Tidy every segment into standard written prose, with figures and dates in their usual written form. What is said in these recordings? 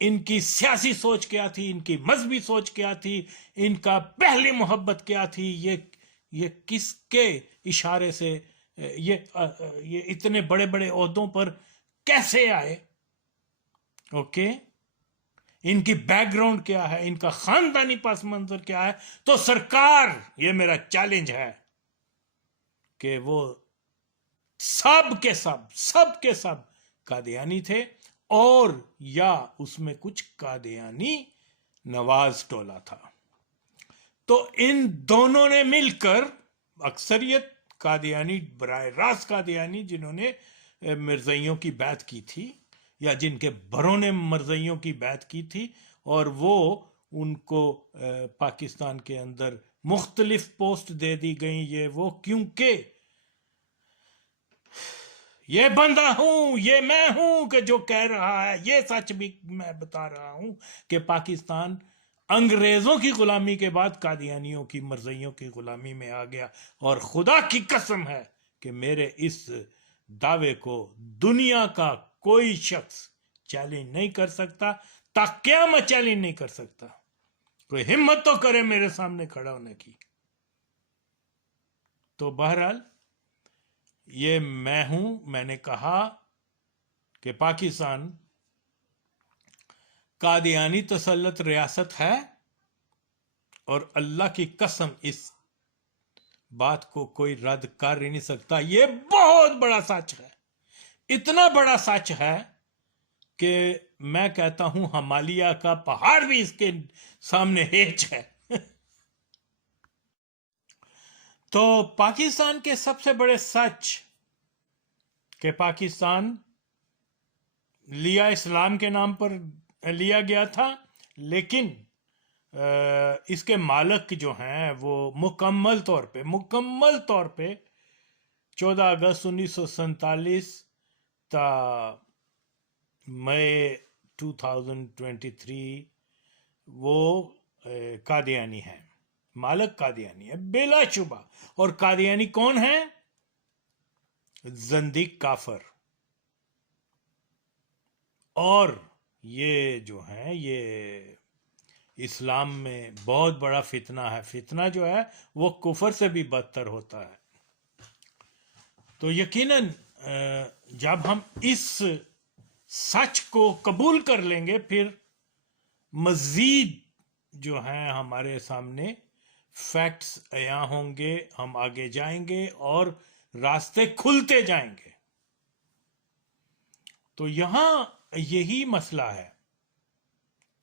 ان کی سیاسی سوچ کیا تھی، ان کی مذہبی سوچ کیا تھی، ان کا پہلی محبت کیا تھی، یہ کس کے اشارے سے یہ اتنے بڑے بڑے عہدوں پر کیسے آئے، اوکے، ان کی بیک گراؤنڈ کیا ہے، ان کا خاندانی پس منظر کیا ہے. تو سرکار، یہ میرا چیلنج ہے کہ وہ سب کے سب قادیانی تھے، اور یا اس میں کچھ قادیانی نواز ٹولہ تھا. تو ان دونوں نے مل کر اکثریت قادیانی، براہ راست قادیانی جنہوں نے مرزائیوں کی بیعت کی تھی، یا جن کے بڑوں نے مرزائیوں کی بیعت کی تھی، اور وہ ان کو پاکستان کے اندر مختلف پوسٹ دے دی گئیں، یہ وہ، کیونکہ یہ بندہ ہوں، یہ میں ہوں کہ جو کہہ رہا ہے، یہ سچ بھی میں بتا رہا ہوں کہ پاکستان انگریزوں کی غلامی کے بعد قادیانیوں کی، مرزائیوں کی غلامی میں آ گیا. اور خدا کی قسم ہے کہ میرے اس دعوے کو دنیا کا کوئی شخص چیلنج نہیں کر سکتا، تا قیامت چیلنج نہیں کر سکتا. کوئی ہمت تو کرے میرے سامنے کھڑا ہونے کی. تو بہرحال یہ میں ہوں. میں نے کہا کہ پاکستان قادیانی تسلط ریاست ہے، اور اللہ کی قسم اس بات کو کوئی رد کر ہی نہیں سکتا. یہ بہت بڑا سچ ہے، اتنا بڑا سچ ہے کہ میں کہتا ہوں ہمالیہ کا پہاڑ بھی اس کے سامنے ہیچ ہے. تو پاکستان کے سب سے بڑے سچ کہ پاکستان لیا اسلام کے نام پر لیا گیا تھا، لیکن اس کے مالک جو ہیں وہ مکمل طور پہ 14 اگست 1947 تا مئی 2023 وہ قادیانی ہیں، مالک قادیانی ہے بلا شبہ. اور قادیانی کون ہیں؟ زندیق کافر. اور یہ جو ہیں، یہ اسلام میں بہت بڑا فتنہ ہے. فتنہ جو ہے وہ کفر سے بھی بدتر ہوتا ہے. تو یقیناً جب ہم اس سچ کو قبول کر لیں گے، پھر مزید جو ہیں ہمارے سامنے فیکٹس عیاں ہوں گے، ہم آگے جائیں گے اور راستے کھلتے جائیں گے. تو یہاں یہی مسئلہ ہے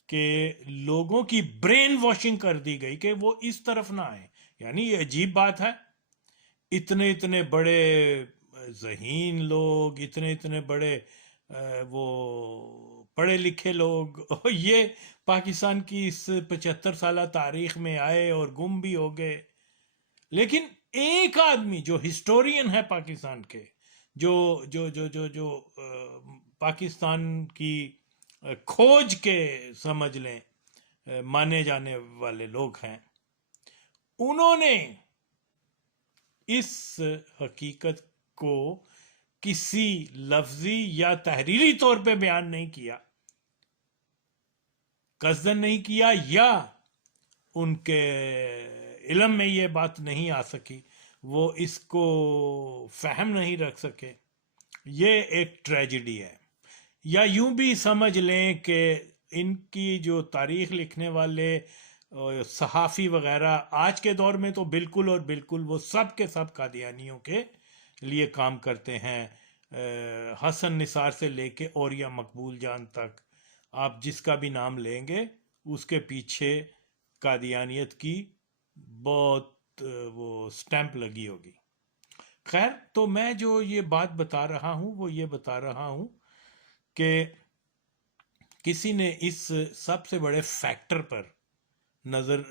کہ لوگوں کی برین واشنگ کر دی گئی کہ وہ اس طرف نہ آئیں. یعنی یہ عجیب بات ہے، اتنے بڑے ذہین لوگ، اتنے بڑے وہ پڑھے لکھے لوگ، یہ پاکستان کی اس 75 سالہ تاریخ میں آئے اور گم بھی ہو گئے. لیکن ایک آدمی جو ہسٹورین ہے پاکستان کے، جو پاکستان کی کھوج کے سمجھ لیں مانے جانے والے لوگ ہیں، انہوں نے اس حقیقت کو کسی لفظی یا تحریری طور پہ بیان نہیں کیا، قصدن نہیں کیا، یا ان کے علم میں یہ بات نہیں آ سکی، وہ اس کو فہم نہیں رکھ سکے. یہ ایک ٹریجڈی ہے. یا یوں بھی سمجھ لیں کہ ان کی جو تاریخ لکھنے والے صحافی وغیرہ آج کے دور میں تو بالکل اور بالکل وہ سب کے سب قادیانیوں کے لیے کام کرتے ہیں. حسن نثار سے لے کے اوریا مقبول جان تک، آپ جس کا بھی نام لیں گے اس کے پیچھے قادیانیت کی بہت وہ سٹیمپ لگی ہوگی. خیر، تو میں جو یہ بات بتا رہا ہوں وہ یہ بتا رہا ہوں کہ کسی نے اس سب سے بڑے فیکٹر پر نظر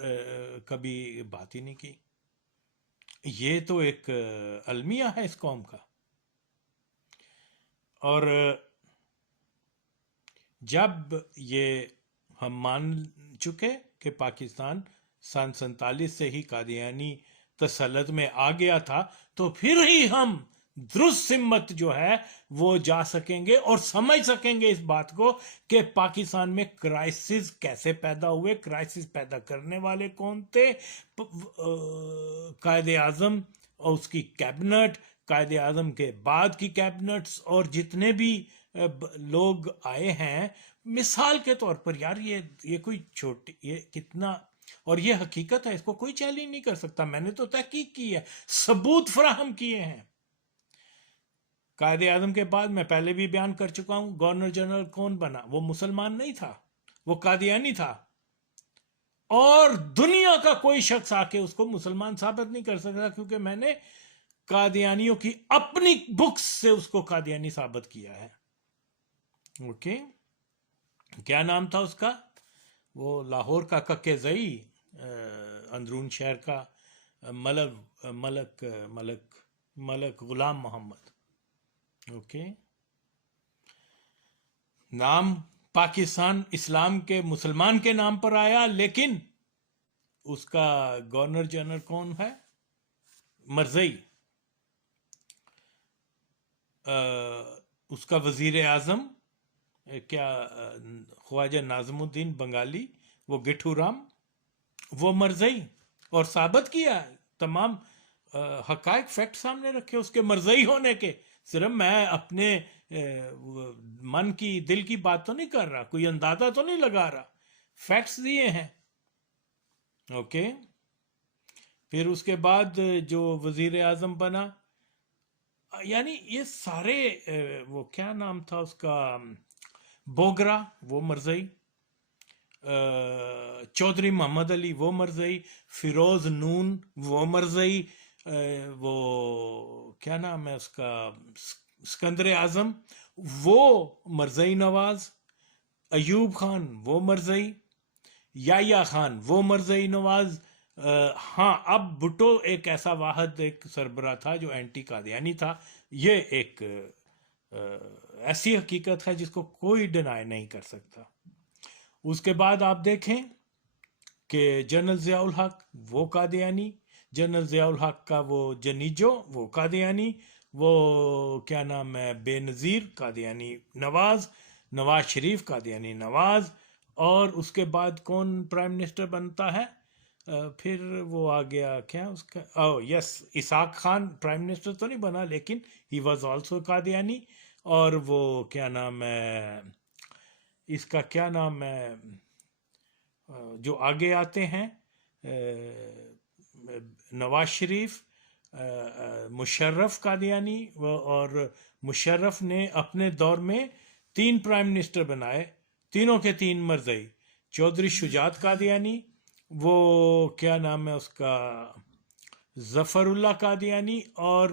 کبھی بات ہی نہیں کی. یہ تو ایک المیہ ہے اس قوم کا. اور جب یہ ہم مان چکے کہ پاکستان سن 47 سے ہی قادیانی تسلط میں آ گیا تھا، تو پھر ہی ہم درست سمت جو ہے وہ جا سکیں گے اور سمجھ سکیں گے اس بات کو کہ پاکستان میں کرائسس کیسے پیدا ہوئے، کرائسس پیدا کرنے والے کون تھے، قائد اعظم اور اس کی کیبنٹ، قائد اعظم کے بعد کی کیبنٹس اور جتنے بھی لوگ آئے ہیں. مثال کے طور پر یار یہ کوئی چھوٹی، یہ کتنا، اور یہ حقیقت ہے، اس کو کوئی چیلنج نہیں کر سکتا. میں نے تو تحقیق کی ہے، ثبوت فراہم کیے ہیں. قائد اعظم کے بعد میں پہلے بھی بیان کر چکا ہوں، گورنر جنرل کون بنا؟ وہ مسلمان نہیں تھا، وہ قادیانی تھا، اور دنیا کا کوئی شخص آ کے اس کو مسلمان ثابت نہیں کر سکتا، کیونکہ میں نے قادیانیوں کی اپنی بکس سے اس کو قادیانی ثابت کیا ہے. اوکے، کیا نام تھا اس کا؟ وہ لاہور کا ککے زئی، اندرون شہر کا ملک غلام محمد. اوکے، نام پاکستان اسلام کے مسلمان کے نام پر آیا، لیکن اس کا گورنر جنرل کون ہے؟ مرزئی. اس کا وزیر اعظم کیا خواجہ ناظم الدین بنگالی، وہ گٹھو رام، وہ مرزئی. اور ثابت کیا تمام حقائق، فیکٹ سامنے رکھے اس کے مرزئی ہونے کے. صرف میں اپنے من کی دل کی بات تو نہیں کر رہا، کوئی اندازہ تو نہیں لگا رہا، فیکٹس دیے ہیں. اوکے، پھر اس کے بعد جو وزیر اعظم بنا، یعنی یہ سارے وہ کیا نام تھا اس کا، بوگرا، وہ مرزئی، چودھری محمد علی وہ مرزئی، فیروز نون وہ مرزئی، وہ کیا نام ہے اس کا، اسکندر اعظم وہ مرزئی نواز، ایوب خان وہ مرزئی، یحییٰ خان وہ مرزئی نواز. ہاں، اب بھٹو ایک ایسا واحد ایک سربراہ تھا جو اینٹی قادیانی تھا. یہ ایک ایسی حقیقت ہے جس کو کوئی ڈینائی نہیں کر سکتا. اس کے بعد آپ دیکھیں کہ جنرل ضیاء الحق وہ قادیانی، جنرل ضیاء الحق کا وہ جنیجو وہ قادیانی، وہ کیا نام ہے، بے نظیر قادیانی نواز، نواز شریف قادیانی نواز. اور اس کے بعد کون پرائم منسٹر بنتا ہے؟ پھر وہ آ گیا کیا اس کا، یس، اسحاق خان پرائم منسٹر تو نہیں بنا، لیکن ہی واز آلسو قادیانی. اور وہ کیا نام ہے اس کا، کیا نام ہے جو آگے آتے ہیں، نواز شریف، مشرف قادیانی. اور مشرف نے اپنے دور میں 3 پرائم منسٹر بنائے، تینوں کے 3 مرزئی. چودھری شجاعت قادیانی، وہ کیا نام ہے اس کا، ظفر اللہ قادیانی، اور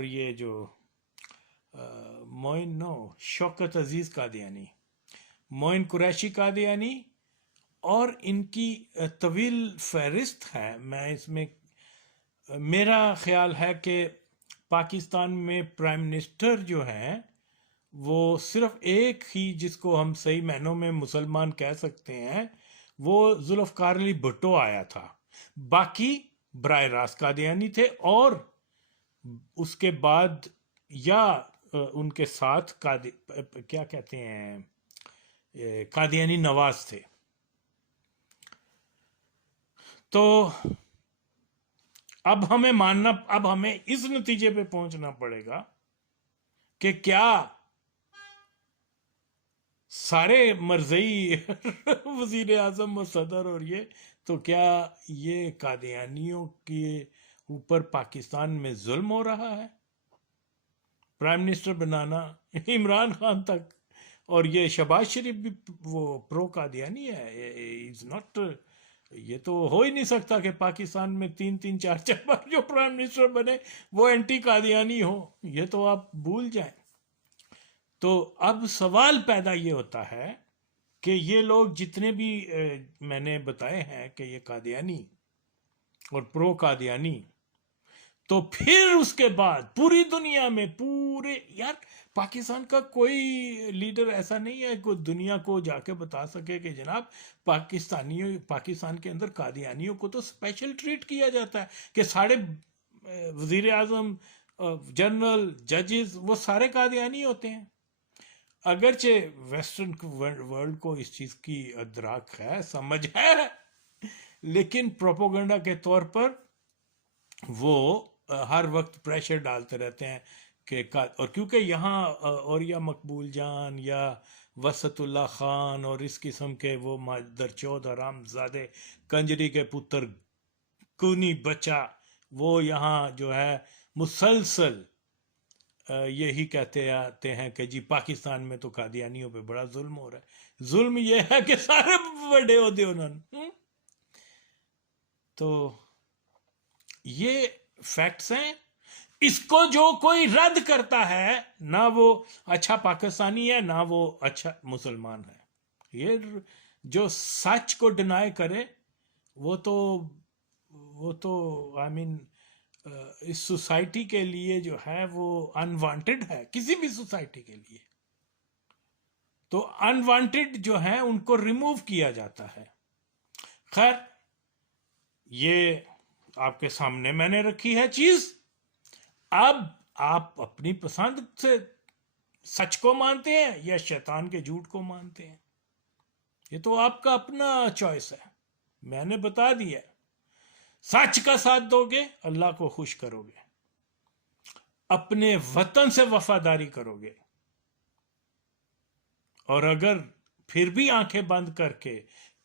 یہ جو شوکت عزیز قادیانی، معین قریشی قادیانی. اور ان کی طویل فہرست ہے. میں اس میں میرا خیال ہے کہ پاکستان میں پرائم منسٹر جو ہیں وہ صرف ایک ہی جس کو ہم صحیح معنوں میں مسلمان کہہ سکتے ہیں، وہ ذوالفقار علی بھٹو آیا تھا. باقی براہ راست قادیانی تھے، اور اس کے بعد یا ان کے ساتھ کیا کہتے ہیں قادیانی نواز تھے. تو اب ہمیں اس نتیجے پہ پہنچنا پڑے گا کہ کیا سارے مرزئی وزیر اعظم اور صدر اور یہ، تو کیا یہ قادیانیوں کے اوپر پاکستان میں ظلم ہو رہا ہے؟ پرائم منسٹر بنانا عمران خان تک، اور یہ شہباز شریف بھی وہ پرو قادیانی ہے. یہ تو ہو ہی نہیں سکتا کہ پاکستان میں 3 4 بار جو پرائم منسٹر بنے وہ اینٹی قادیانی ہو، یہ تو آپ بھول جائیں. تو اب سوال پیدا یہ ہوتا ہے کہ یہ لوگ جتنے بھی میں نے بتائے ہیں کہ یہ قادیانی اور پرو قادیانی، تو پھر اس کے بعد پوری دنیا میں یار پاکستان کا کوئی لیڈر ایسا نہیں ہے کہ دنیا کو جا کے بتا سکے کہ جناب پاکستان کے اندر قادیانیوں کو تو اسپیشل ٹریٹ کیا جاتا ہے، کہ وزیر اعظم، جنرل، ججز، وہ سارے قادیانی ہوتے ہیں. اگرچہ ویسٹرن ورلڈ کو اس چیز کی ادراک ہے، سمجھ ہے، لیکن پروپوگنڈا کے طور پر وہ ہر وقت پریشر ڈالتے رہتے ہیں کہ اور کیونکہ یہاں اوریا مقبول جان یا وسط اللہ خان اور اس قسم کے وہ درچود حرام زادے کنجری کے پتر کونی بچہ، وہ یہاں جو ہے مسلسل یہی کہتے آتے ہیں کہ جی پاکستان میں تو قادیانیوں پہ بڑا ظلم ہو رہا ہے. ظلم یہ ہے کہ سارے بڑے عہدے انہوں نے. تو یہ فیکٹس ہیں. اس کو جو کوئی رد کرتا ہے، نہ وہ اچھا پاکستانی ہے نہ وہ اچھا مسلمان ہے. یہ جو سچ کو ڈینائی کرے وہ تو آئی مین اس سوسائٹی کے لیے جو ہے وہ انوانٹیڈ ہے، کسی بھی سوسائٹی کے لیے. تو انوانٹیڈ جو ہے ان کو ریموو کیا جاتا ہے. خیر، یہ آپ کے سامنے میں نے رکھی ہے چیز. اب آپ اپنی پسند سے سچ کو مانتے ہیں یا شیطان کے جھوٹ کو مانتے ہیں، یہ تو آپ کا اپنا چوائس ہے. میں نے بتا دیا، سچ کا ساتھ دو گے اللہ کو خوش کرو گے، اپنے وطن سے وفاداری کرو گے، اور اگر پھر بھی آنکھیں بند کر کے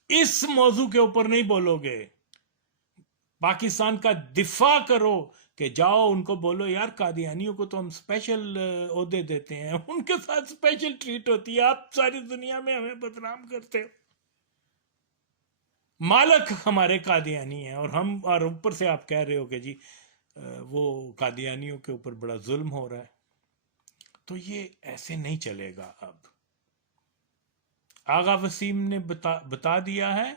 اس موضوع کے اوپر نہیں بولو گے، پاکستان کا دفاع کرو کہ جاؤ ان کو بولو یار قادیانیوں کو تو ہم اسپیشل عہدے دیتے ہیں، ان کے ساتھ اسپیشل ٹریٹ ہوتی ہے، آپ ساری دنیا میں ہمیں بدنام کرتے ہو، مالک ہمارے قادیانی ہیں، اور اوپر سے آپ کہہ رہے ہو کہ جی وہ قادیانیوں کے اوپر بڑا ظلم ہو رہا ہے. تو یہ ایسے نہیں چلے گا. اب آغا وسیم نے بتا دیا ہے،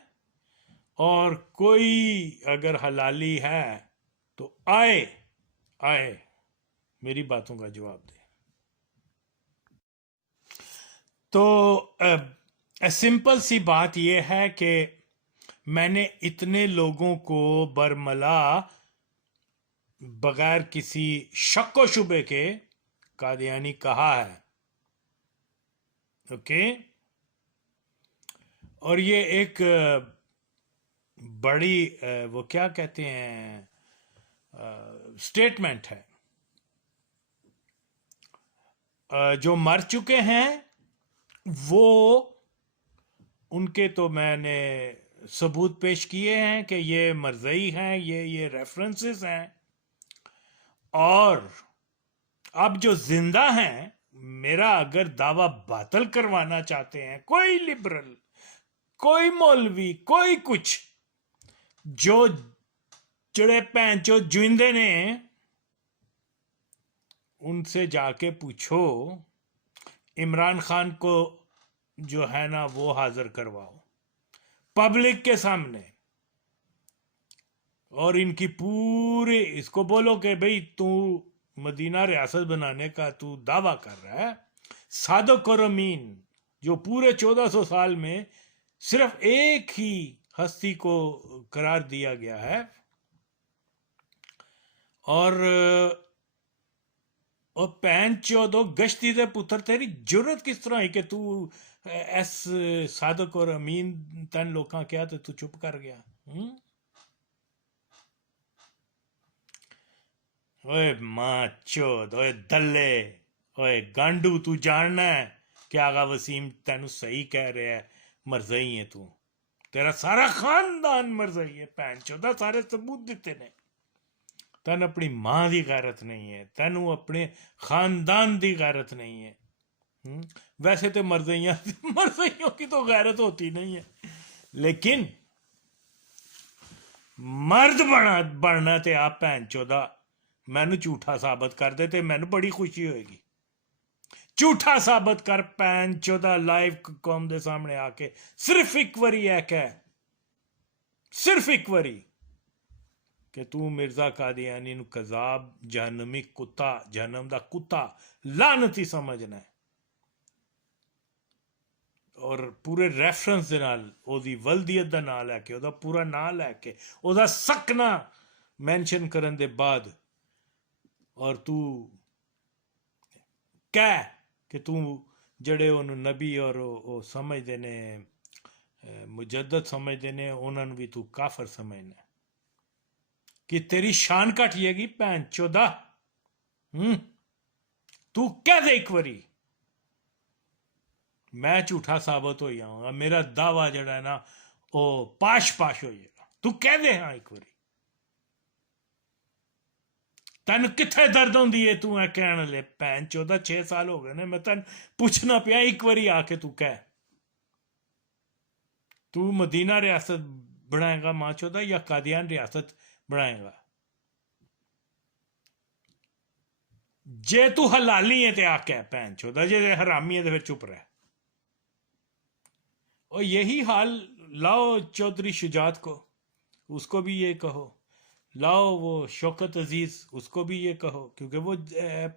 اور کوئی اگر حلالی ہے تو آئے میری باتوں کا جواب دے. تو سمپل سی بات یہ ہے کہ میں نے اتنے لوگوں کو برملا بغیر کسی شک و شبے کے قادیانی کہا ہے. اوکے، اور یہ ایک بڑی وہ کیا کہتے ہیں سٹیٹمنٹ ہے. جو مر چکے ہیں وہ ان کے تو میں نے ثبوت پیش کیے ہیں کہ یہ مرزئی ہیں، یہ ریفرنسز ہیں. اور اب جو زندہ ہیں، میرا اگر دعویٰ باطل کروانا چاہتے ہیں کوئی لبرل، کوئی مولوی، کوئی کچھ، جو چڑے پینچو جوندے نے، ان سے جا کے پوچھو عمران خان کو جو ہے نا وہ حاضر کرواؤ پبلک کے سامنے، اور ان کی پورے اس کو بولو کہ بھئی تو مدینہ ریاست بنانے کا تو دعویٰ کر رہا ہے. صادق اور امین جو پورے 1400 سال میں صرف ایک ہی ہستی کو قرار دیا گیا ہے، اور پین چودو گشتی دے پتر، تیری جرت کس طرح ہے کہ تو ایس صادق اور امین تین لوکاں کیا تو چپ کر گیا. اوے ماں چود، اوے دلے، اوے گانڈو، تو جاننا ہے کہ آغا وسیم تینو صحیح کہہ رہے ہے، مرزئی ہے تو، تیرا سارا خاندان مرزئی ہے. پین چودہ سارے ثبوت دیتے نے. تین اپنی ماں دی غیرت نہیں ہے، تینو اپنے خاندان دی غیرت نہیں ہے. ویسے تو مرزئیوں کی تو غیرت ہوتی نہیں ہے، لیکن مرد بننا تے آپ پین چودہ مینو جھوٹا ثابت کر دے تے مینو بڑی خوشی ہوئے گی. جھوٹا ثابت کر پین چودہ لائیو قوم دے سامنے آ کے، صرف ایک وری ہے کہ صرف ایک وری کہ تو مرزا قادیانی نو کذاب، جہنمی کتا، جہنم دا کتا، لعنتی سمجھنا ہے، اور پورے ریفرنس دے نال او دی ولدیت دا نام لے کے، او دا پورا نام لے کے، او دا سکنا مینشن کرن دے بعد اور تو کہہ کہ تو جڑے انہوں نبی اور وہ سمجھتے نے مجدد سمجھتے نے انہوں بھی تو کافر سمجھنا کہ تیری شان کٹیے گی بہن چودہ تو کہہ دے ایک واری میں جھوٹا ثابت ہو جاؤں گا میرا دعویٰ جڑا ہے نا وہ پاش پاش ہو جائے گا تو کہہ دے ہاں ایک واری تین کتنے درد ہوں تو ہے کہنے لے بہن چودہ 6 سال ہو گئے نے میں تین پوچھنا پیا ایک واری آ کے تو کہہ تو مدینہ ریاست بنائے گا ماں چودہ یا قادیان ریاست بنائے گا جے تو حلالی ہے تے آ کے بہن چودہ جے حرامی ہے تو پھر چپ رہے اور یہی حال لاؤ چودھری شجاعت کو اس کو بھی یہ کہو لاؤ وہ شوکت عزیز اس کو بھی یہ کہو کیونکہ وہ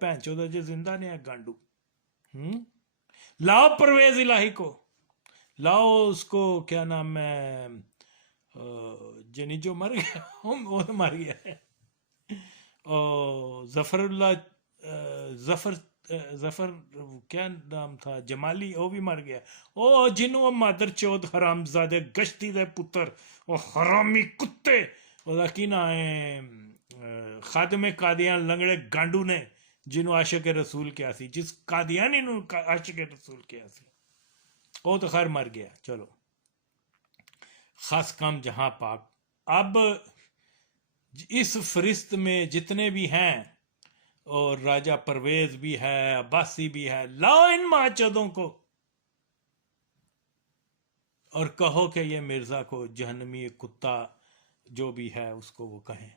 بہن چودہ جو زندہ نہیں ہے گانڈو لاؤ پرویز الہی کو لاؤ اس کو کیا نام ہے جنی جو مر گیا وہ مر گیا ہے ظفر اللہ ظفر کیا نام تھا جمالی وہ بھی مر گیا او جنوں مادر چود حرام زادے گشتی دے پتر وہ حرامی کتے وہ کی نا خادم قادیان لنگڑے گانڈو نے جنوں عاشق رسول کیا سی جس قادیانی نو عاشق رسول کیا سی وہ تو خیر مر گیا چلو خاص کام جہاں پاک اب اس فرست میں جتنے بھی ہیں اور راجہ پرویز بھی ہے عباسی بھی ہے لاؤ ان ماچدوں کو اور کہو کہ یہ مرزا کو جہنمی کتا جو بھی ہے اس کو وہ کہیں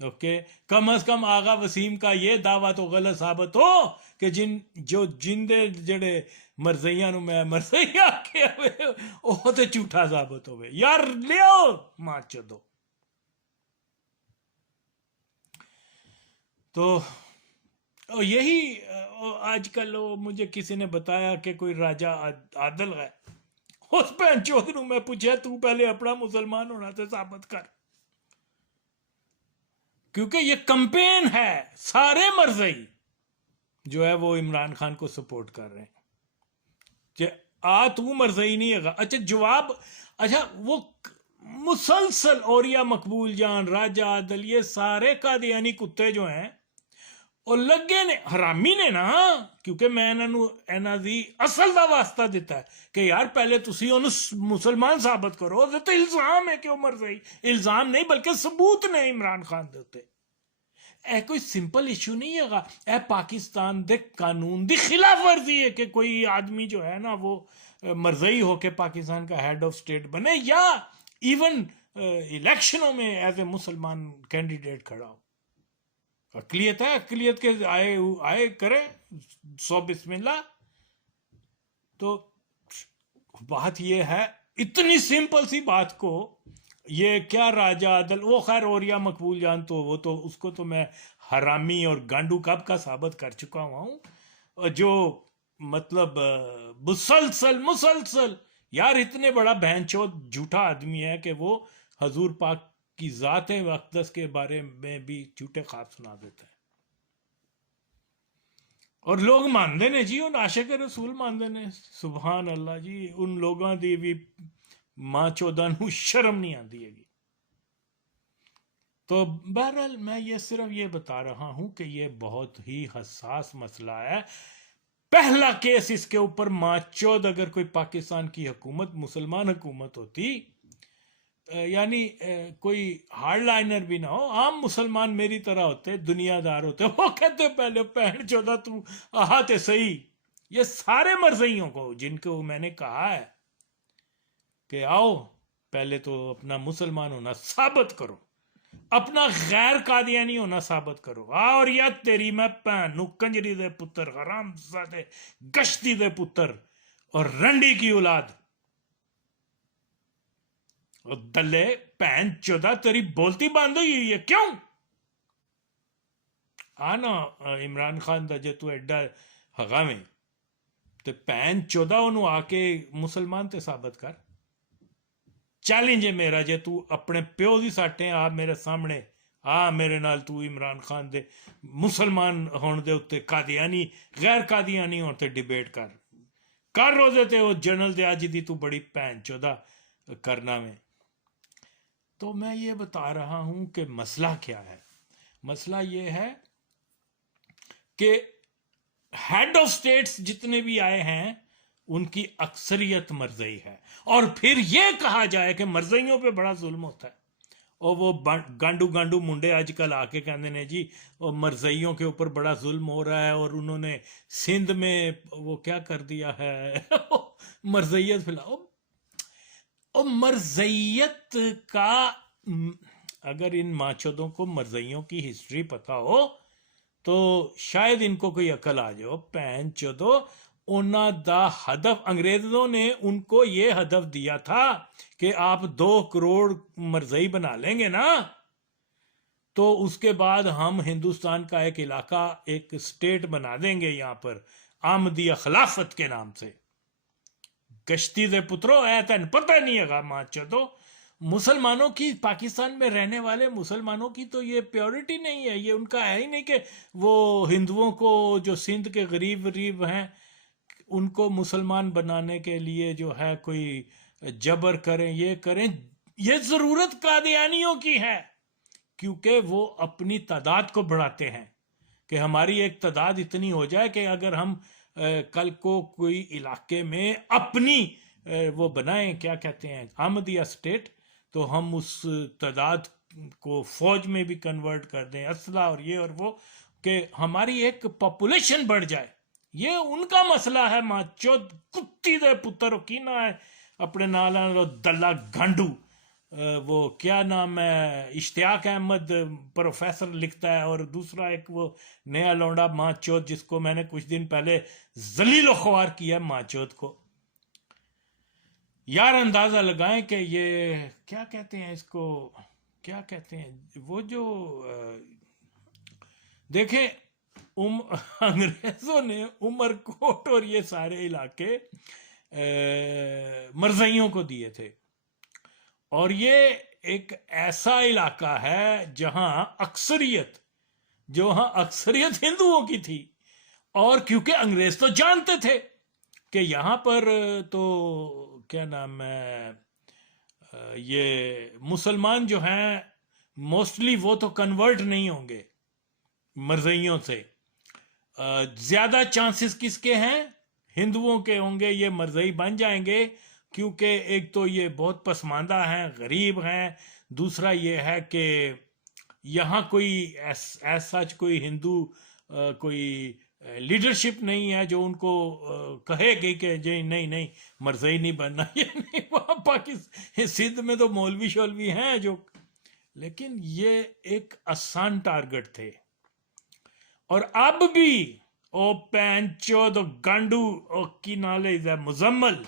اوکے کم از کم آغا وسیم کا یہ دعویٰ تو غلط ثابت ہو کہ جن دے جڑے مرزیاں نو میں مرزی آکے ہوئے وہ تو جھوٹا ثابت ہوئے یار لیو ماچدو تو یہی آج کل مجھے کسی نے بتایا کہ کوئی راجہ عادل ہے اس بہن چود نو میں پوچھا تو پہلے اپنا مسلمان ہونا تو ثابت کر کیونکہ یہ کمپین ہے سارے مرزئی جو ہے وہ عمران خان کو سپورٹ کر رہے ہیں کہ تو مرزئی نہیں ہے اچھا جواب اچھا وہ مسلسل اوریا مقبول جان راجہ عادل یہ سارے قادیانی کتے جو ہیں اور لگے نے حرامی نے نا کیونکہ میں انہاں دی اصل دا واسطہ دیتا ہے کہ یار پہلے تسی انہوں مسلمان ثابت کرو وہ تو الزام ہے کہ وہ مرزئی الزام نہیں بلکہ ثبوت نے عمران خان دیتے اے کوئی سمپل ایشو نہیں ہے گا اے پاکستان دے قانون دی خلاف ورزی ہے کہ کوئی آدمی جو ہے نا وہ مرزئی ہو کے پاکستان کا ہیڈ آف سٹیٹ بنے یا ایون الیکشنوں میں ایز اے مسلمان کینڈیڈیٹ کھڑا ہو اقلیت ہے اقلیت کے آئے کرے سو بسم اللہ تو بات یہ ہے اتنی سمپل سی بات کو یہ کیا راجہ عادل وہ خیر اوریا مقبول جان تو وہ تو اس کو تو میں حرامی اور گانڈو کب کا ثابت کر چکا ہوا ہوں جو مطلب مسلسل یار اتنے بڑا بہن چود جھوٹا آدمی ہے کہ وہ حضور پاک کی ذات اقدس کے بارے میں بھی جھوٹے خواب سنا دیتا ہے اور لوگ مانتے نے جی ان عاشق رسول مانتے نے سبحان اللہ جی ان لوگوں دی بھی ماں چودہ نو شرم نہیں آتی ہے گی تو بہرحال میں یہ صرف یہ بتا رہا ہوں کہ یہ بہت ہی حساس مسئلہ ہے پہلا کیس اس کے اوپر ماں چود اگر کوئی پاکستان کی حکومت مسلمان حکومت ہوتی یعنی کوئی ہارڈ لائنر بھی نہ ہو عام مسلمان میری طرح ہوتے دنیا دار ہوتے وہ کہتے پہلے پہن چودہ تو آتے صحیح یہ سارے مرزیوں کو جن کو میں نے کہا ہے کہ آؤ پہلے تو اپنا مسلمان ہونا ثابت کرو اپنا غیر قادیانی ہونا ثابت کرو اور یا تیری میں پہنو کنجری دے پتر حرام زادے گشتی دے پتر اور رنڈی کی اولاد دلے پہن چودہ تیری بولتی باندھ ہوئی ہے کیوں آنا عمران خان دا جے تو ایڈا حقا میں تو پہن چودہ انہوں آ کے مسلمان تے ثابت کر چیلنج ہے میرا جے تو اپنے پیو دی ساٹھیں آپ میرے سامنے میرے نال تو عمران خان دے مسلمان ہون دے اتے قادیانی غیر قادیانی ہون تے ڈیبیٹ کر روزے تے وہ جنرل دے آج دی تو بڑی پین چودہ کرنا میں. تو میں یہ بتا رہا ہوں کہ مسئلہ کیا ہے. مسئلہ یہ ہے کہ ہیڈ آف سٹیٹس جتنے بھی آئے ہیں ان کی اکثریت مرزئی ہے، اور پھر یہ کہا جائے کہ مرزئیوں پہ بڑا ظلم ہوتا ہے. اور وہ گانڈو منڈے آج کل آ کے کہتے ہیں جی وہ مرزئیوں کے اوپر بڑا ظلم ہو رہا ہے، اور انہوں نے سندھ میں وہ کیا کر دیا ہے مرزئیت پھیلاؤ. اور مرزئیت کا اگر ان ماچودوں کو مرزئیوں کی ہسٹری پتہ ہو تو شاید ان کو کوئی عقل آ جاؤ. پین چودو انہاں دا ہدف، انگریزوں نے ان کو یہ ہدف دیا تھا کہ آپ 2 کروڑ مرزئی بنا لیں گے نا تو اس کے بعد ہم ہندوستان کا ایک علاقہ ایک سٹیٹ بنا دیں گے یہاں پر آمدیہ خلافت کے نام سے. گشتی دے پترو اے تن پتہ نہیں ہے ماں چودو مسلمانوں کی، پاکستان میں رہنے والے مسلمانوں کی تو یہ پیورٹی نہیں ہے. یہ ان کا ہے ہی نہیں کہ وہ ہندوؤں کو جو سندھ کے غریب ہیں ان کو مسلمان بنانے کے لیے جو ہے کوئی جبر کریں، یہ کریں. یہ ضرورت قادیانیوں کی ہے کیونکہ وہ اپنی تعداد کو بڑھاتے ہیں کہ ہماری ایک تعداد اتنی ہو جائے کہ اگر ہم کل کو کوئی علاقے میں اپنی وہ بنائیں کیا کہتے ہیں آمدیہ سٹیٹ، تو ہم اس تعداد کو فوج میں بھی کنورٹ کر دیں، اسلحہ اور یہ اور وہ، کہ ہماری ایک پاپولیشن بڑھ جائے. یہ ان کا مسئلہ ہے. ماچود کتی دے پتر کینا ہے اپنے نالا دلہ گانڈو، وہ کیا نام ہے اشتیاق احمد پروفیسر لکھتا ہے، اور دوسرا ایک وہ نیا لونڈا ماچود جس کو میں نے کچھ دن پہلے ذلیل و خوار کیا ماچود کو. یار اندازہ لگائیں کہ یہ کیا کہتے ہیں اس کو، کیا کہتے ہیں وہ جو دیکھیں انگریزوں نے عمر کوٹ اور یہ سارے علاقے مرزئیوں کو دیے تھے، اور یہ ایک ایسا علاقہ ہے جہاں اکثریت ہندوؤں کی تھی. اور کیونکہ انگریز تو جانتے تھے کہ یہاں پر تو کیا نام ہے یہ مسلمان جو ہیں موسٹلی وہ تو کنورٹ نہیں ہوں گے مرزئیوں سے. زیادہ چانسز کس کے ہیں؟ ہندوؤں کے ہوں گے. یہ مرزئی بن جائیں گے کیونکہ ایک تو یہ بہت پسماندہ ہیں، غریب ہیں، دوسرا یہ ہے کہ یہاں کوئی ایسا کوئی ہندو کوئی لیڈرشپ نہیں ہے جو ان کو کہے گی کہ جی نہیں مرزئی نہیں بننا. یہ نہیں، وہاں پاکستان سندھ میں تو مولوی شولوی ہیں جو، لیکن یہ ایک آسان ٹارگٹ تھے. اور اب بھی او پینچو گانڈو او کی نالے مزمل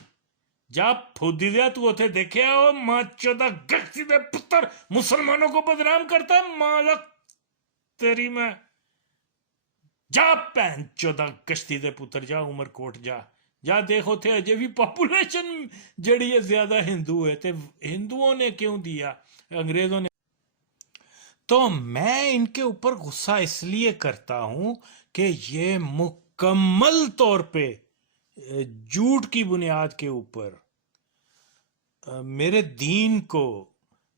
جا پھودی دیا تو اتھے دیکھے او ماں چودہ گشتی دے پتر مسلمانوں کو بدنام کرتا ہے. مالک تیری میں جا پین چودہ گشتی دے پتر جا عمر کوٹ جا دیکھو تھے اجے بھی پاپولیشن جڑی ہے زیادہ ہندو ہے. تے ہندوؤں نے کیوں دیا انگریزوں نے؟ تو میں ان کے اوپر غصہ اس لیے کرتا ہوں کہ یہ مکمل طور پہ جھوٹ کی بنیاد کے اوپر میرے دین کو،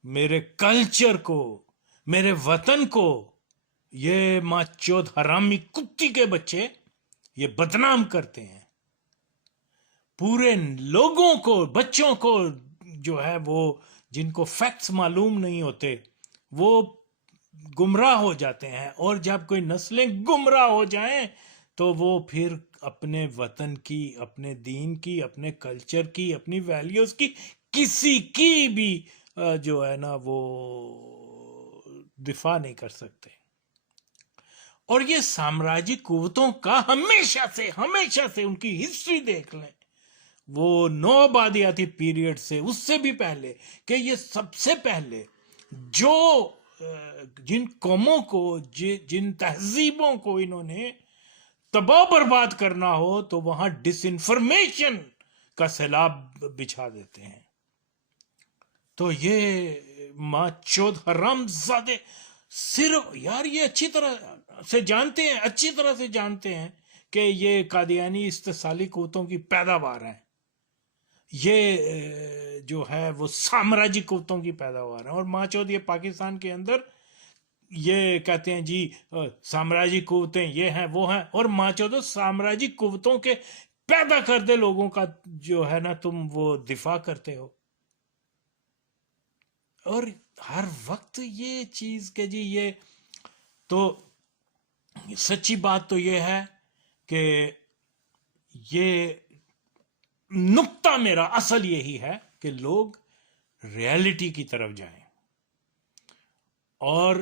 میرے کلچر کو، میرے وطن کو یہ ماچود حرامی کتی کے بچے یہ بدنام کرتے ہیں. پورے لوگوں کو، بچوں کو جو ہے وہ جن کو فیکٹس معلوم نہیں ہوتے وہ گمراہ ہو جاتے ہیں. اور جب کوئی نسلیں گمراہ ہو جائیں تو وہ پھر اپنے وطن کی، اپنے دین کی، اپنے کلچر کی، اپنی ویلیوز کی، کسی کی بھی جو ہے نا وہ دفاع نہیں کر سکتے. اور یہ سامراجی قوتوں کا ہمیشہ سے ان کی ہسٹری دیکھ لیں، وہ نو آبادیاتی پیریڈ سے اس سے بھی پہلے، کہ یہ سب سے پہلے جو جن قوموں کو، جن تہذیبوں کو انہوں نے تباہ برباد کرنا ہو تو وہاں ڈس انفارمیشن کا سیلاب بچھا دیتے ہیں. تو یہ ماچود حرام زادے صرف یار یہ اچھی طرح سے جانتے ہیں کہ یہ قادیانی استثالی قوتوں کی پیداوار ہیں، یہ جو ہے وہ سامراجی قوتوں کی پیداوار ہے، اور ماں چود یہ پاکستان کے اندر یہ کہتے ہیں جی سامراجی قوتیں یہ ہیں وہ ہیں، اور ماں چود سامراجی قوتوں کے پیدا کردے لوگوں کا جو ہے نا تم وہ دفاع کرتے ہو، اور ہر وقت یہ چیز کہ جی یہ تو سچی بات تو یہ ہے کہ یہ نقطہ میرا اصل یہی ہے کہ لوگ ریالٹی کی طرف جائیں، اور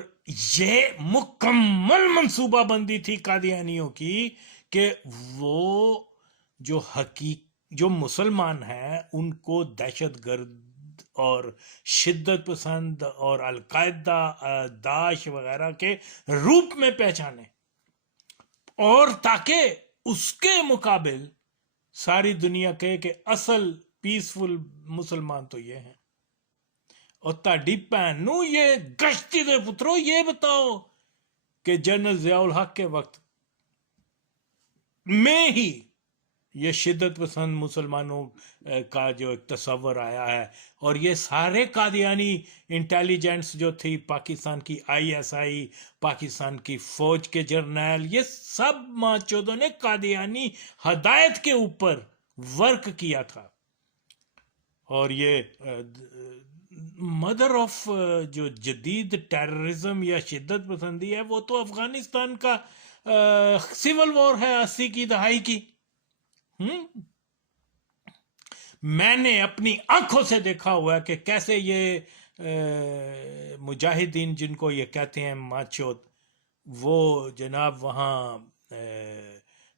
یہ مکمل منصوبہ بندی تھی قادیانیوں کی کہ وہ جو مسلمان ہیں ان کو دہشت گرد اور شدت پسند اور القاعدہ داعش وغیرہ کے روپ میں پہچانے، اور تاکہ اس کے مقابل ساری دنیا کہے کہ اصل پیسفل مسلمان تو یہ ہیں۔ اور تاڑی بہن نو یہ گشتی دے پترو یہ بتاؤ کہ جنرل ضیاء الحق کے وقت میں ہی یہ شدت پسند مسلمانوں کا جو ایک تصور آیا ہے، اور یہ سارے قادیانی انٹیلیجنس جو تھی پاکستان کی ISI، پاکستان کی فوج کے جرنیل، یہ سب ماں چودوں نے قادیانی ہدایت کے اوپر ورک کیا تھا، اور یہ مدر آف جو جدید ٹیررزم یا شدت پسندی ہے وہ تو افغانستان کا سول وار ہے 80 کی دہائی کی۔ میں نے اپنی آنکھوں سے دیکھا ہوا ہے کہ کیسے یہ مجاہدین جن کو یہ کہتے ہیں ماچود، وہ جناب وہاں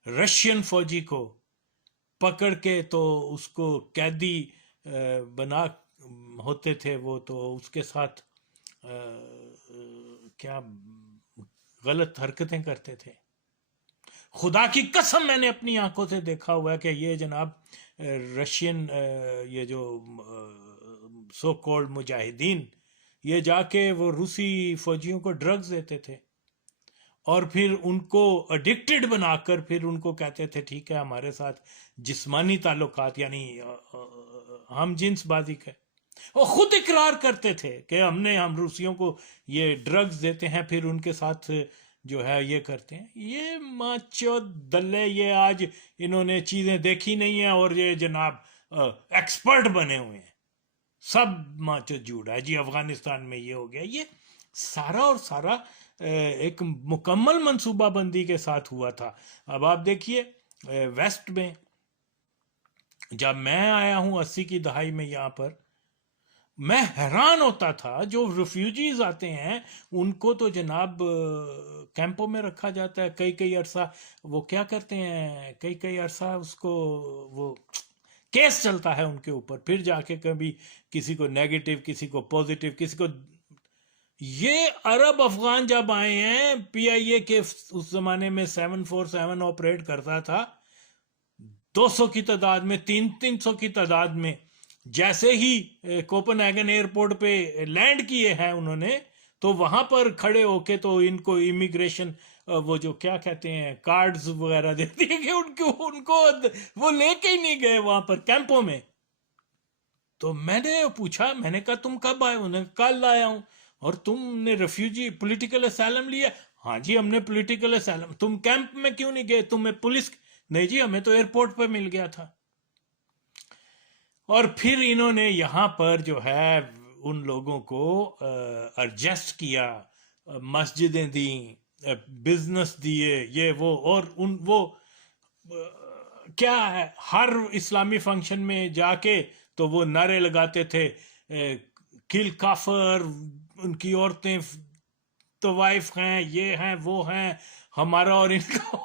رشین فوجی کو پکڑ کے تو اس کو قیدی بنا ہوتے تھے، وہ تو اس کے ساتھ کیا غلط حرکتیں کرتے تھے۔ خدا کی قسم میں نے اپنی آنکھوں سے دیکھا ہوا ہے کہ یہ جناب رشین یہ جو سو کولڈ مجاہدین یہ جا کے وہ روسی فوجیوں کو ڈرگز دیتے تھے، اور پھر ان کو اڈکٹڈ بنا کر پھر ان کو کہتے تھے ٹھیک ہے ہمارے ساتھ جسمانی تعلقات، یعنی ہم جنس بازی کا، وہ خود اقرار کرتے تھے کہ ہم روسیوں کو یہ ڈرگز دیتے ہیں پھر ان کے ساتھ جو ہے یہ کرتے ہیں۔ یہ ماچو دلے یہ آج انہوں نے چیزیں دیکھی نہیں ہیں اور یہ جناب ایکسپرٹ بنے ہوئے ہیں، سب ماچو جھوٹ ہے جی افغانستان میں یہ ہو گیا۔ یہ سارا اور سارا ایک مکمل منصوبہ بندی کے ساتھ ہوا تھا۔ اب آپ دیکھیے ویسٹ میں جب میں آیا ہوں 80 کی دہائی میں یہاں پر، میں حیران ہوتا تھا جو ریفیوجیز آتے ہیں ان کو تو جناب کیمپوں میں رکھا جاتا ہے کئی عرصہ، وہ کیا کرتے ہیں کئی عرصہ اس کو وہ کیس چلتا ہے ان کے اوپر، پھر جا کے کبھی کسی کو نیگیٹو کسی کو پوزیٹو کسی کو۔ یہ عرب افغان جب آئے ہیں PIA کے اس زمانے میں 747 آپریٹ کرتا تھا 200 کی تعداد میں 300 کی تعداد میں، جیسے ہی کوپن ہیگن ایئرپورٹ پہ لینڈ کیے ہیں انہوں نے تو وہاں پر کھڑے ہو کے تو ان کو امیگریشن وہ جو کیا کہتے ہیں کارڈز وغیرہ دے دیے کہ ان کو وہ لے کے ہی نہیں گئے وہاں پر کیمپوں میں۔ تو میں نے پوچھا، میں نے کہا تم کب آئے؟ انہوں نے کل آیا ہوں۔ اور تم نے ریفیوجی پولیٹیکل اسائلم لیا؟ ہاں جی ہم نے پولیٹیکل اسائلم۔ تم کیمپ میں کیوں نہیں گئے؟ تمہیں پولیس؟ نہیں جی ہمیں تو ایئرپورٹ پہ مل گیا تھا۔ اور پھر انہوں نے یہاں پر جو ہے ان لوگوں کو ایڈجسٹ کیا، مسجدیں دیں، بزنس دیے، یہ وہ، اور وہ کیا ہے ہر اسلامی فنکشن میں جا کے تو وہ نعرے لگاتے تھے کل کافر، ان کی عورتیں طوائف ہیں، یہ ہیں وہ ہیں، ہمارا اور ان کا۔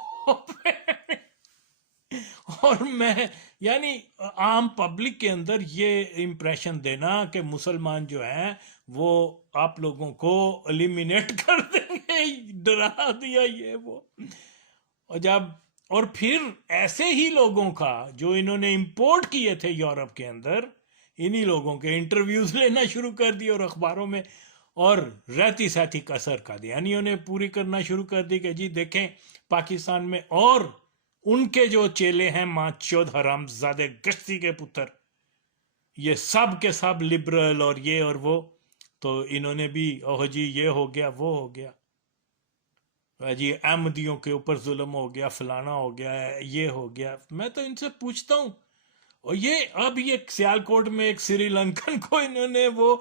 اور میں یعنی عام پبلک کے اندر یہ امپریشن دینا کہ مسلمان جو ہیں وہ آپ لوگوں کو ایلیمینیٹ کر دیں گے، ڈرا دیا یہ وہ۔ اور پھر ایسے ہی لوگوں کا جو انہوں نے امپورٹ کیے تھے یورپ کے اندر، انہی لوگوں کے انٹرویوز لینا شروع کر دیے اور اخباروں میں، اور رہتی سہتی کسر قادیانیوں نے پوری کرنا شروع کر دی کہ جی دیکھیں پاکستان میں اور ان کے جو چیلے ہیں ماں چود حرام زادے گشتی کے پتر، یہ سب کے سب لبرل اور یہ اور وہ، تو انہوں نے بھی اوہ جی یہ ہو گیا وہ ہو گیا جی، احمدیوں کے اوپر ظلم ہو گیا، فلانا ہو گیا، یہ ہو گیا۔ میں تو ان سے پوچھتا ہوں، اور یہ اب یہ سیالکوٹ میں ایک سری لنکن کو انہوں نے وہ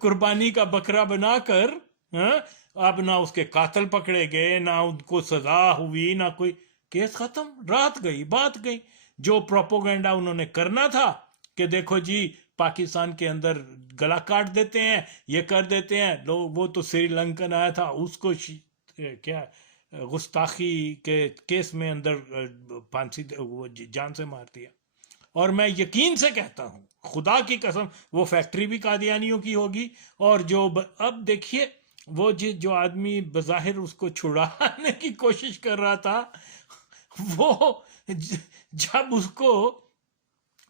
قربانی کا بکرا بنا کر، ہاں، اب نہ اس کے قاتل پکڑے گئے، نہ ان کو سزا ہوئی، نہ کوئی کیس ختم، رات گئی بات گئی۔ جو پروپوگنڈا انہوں نے کرنا تھا کہ دیکھو جی پاکستان کے اندر گلا کاٹ دیتے ہیں، یہ کر دیتے ہیں لوگ، وہ تو سری لنکن آیا تھا، اس کو کیا گستاخی کے کیس میں اندر پھانسی وہ جان سے مار دیا۔ اور میں یقین سے کہتا ہوں، خدا کی قسم، وہ فیکٹری بھی قادیانیوں کی ہوگی۔ اور جو اب دیکھیے وہ جو آدمی بظاہر اس کو چھڑانے کی کوشش کر رہا تھا، وہ جب اس کو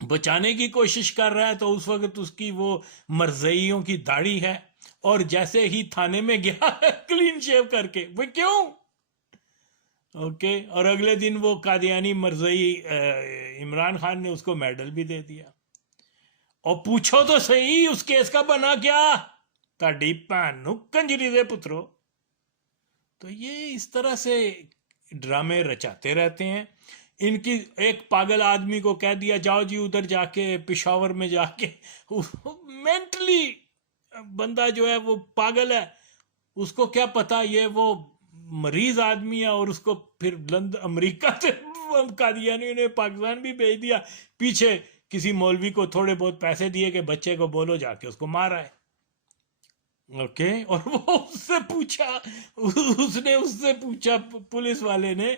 بچانے کی کوشش کر رہا ہے تو اس وقت اس کی وہ مرزئیوں کی داڑھی ہے، اور جیسے ہی تھانے میں گیا کلین شیو کر کے، وہ کیوں؟ اوکے، اور اگلے دن وہ قادیانی مرزئی عمران خان نے اس کو میڈل بھی دے دیا۔ اور پوچھو تو صحیح اس کیس کا بنا کیا؟ تاڑی پہنو کنجری دے پترو۔ تو یہ اس طرح سے ڈرامے رچاتے رہتے ہیں۔ ان کی ایک پاگل آدمی کو کہہ دیا جاؤ جی ادھر جا کے پشاور میں جا کے، مینٹلی بندہ جو ہے وہ پاگل ہے، اس کو کیا پتا یہ وہ مریض آدمی ہے، اور اس کو پھر امریکہ سے قادیانیوں نے پاکستان بھی بھیج دیا، پیچھے کسی مولوی کو تھوڑے بہت پیسے دیے کہ بچے کو بولو جا کے اس کو مارا ہے۔ اوکے، اور وہ اس سے پوچھا پولیس والے نے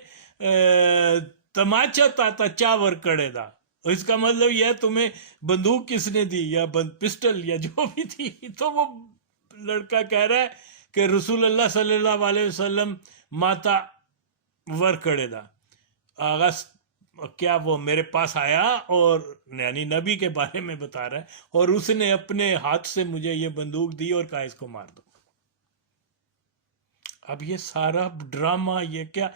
تماچا تا چاور کڑے دا، اس کا مطلب یہ تمہیں بندوق کس نے دی یا پسٹل یا جو بھی تھی؟ تو وہ لڑکا کہہ رہا ہے کہ رسول اللہ صلی اللہ علیہ وسلم ماتا ور کڑے دا، آغا کیا وہ میرے پاس آیا، اور یعنی نبی کے بارے میں بتا رہا ہے، اور اس نے اپنے ہاتھ سے مجھے یہ بندوق دی اور کہا اس کو مار دو۔ اب یہ سارا ڈرامہ یہ کیا،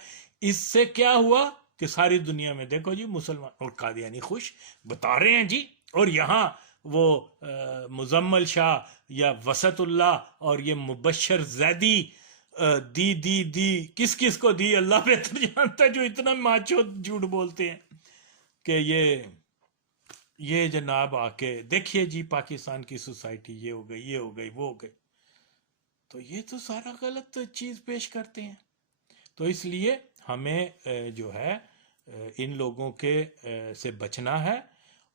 اس سے کیا ہوا کہ ساری دنیا میں دیکھو جی مسلمان اور قادیانی خوش بتا رہے ہیں جی، اور یہاں وہ مزمل شاہ یا وسط اللہ اور یہ مبشر زیدی دی کس کو دی اللہ بہتر جانتا ہے، جو اتنا ماچو جھوٹ بولتے ہیں کہ یہ جناب آ کے دیکھیے جی پاکستان کی سوسائٹی یہ ہو گئی، یہ ہو گئی، وہ ہو گئی۔ تو یہ تو سارا غلط چیز پیش کرتے ہیں۔ تو اس لیے ہمیں جو ہے ان لوگوں کے سے بچنا ہے۔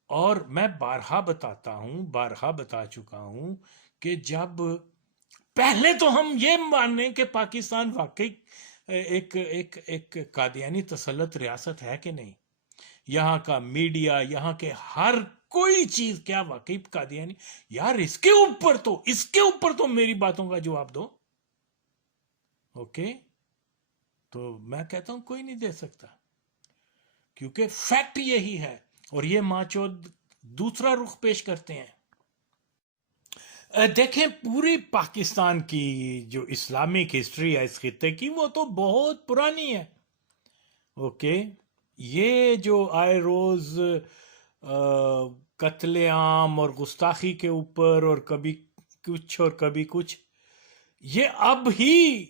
اور میں بارہا بتا چکا ہوں کہ جب پہلے تو ہم یہ مانیں کہ پاکستان واقعی ایک قادیانی تسلط ریاست ہے کہ نہیں، یہاں کا میڈیا، یہاں کے ہر کوئی چیز کیا واقعی قادیانی؟ یار اس کے اوپر تو میری باتوں کا جواب دو۔ اوکے، تو میں کہتا ہوں کوئی نہیں دے سکتا، کیونکہ فیکٹ یہی ہے، اور یہ ماچود دوسرا رخ پیش کرتے ہیں۔ دیکھیں پوری پاکستان کی جو اسلامک ہسٹری ہے اس خطے کی، وہ تو بہت پرانی ہے۔ اوکے، یہ جو آئے روز قتل عام اور گستاخی کے اوپر، اور کبھی کچھ اور کبھی کچھ، یہ اب ہی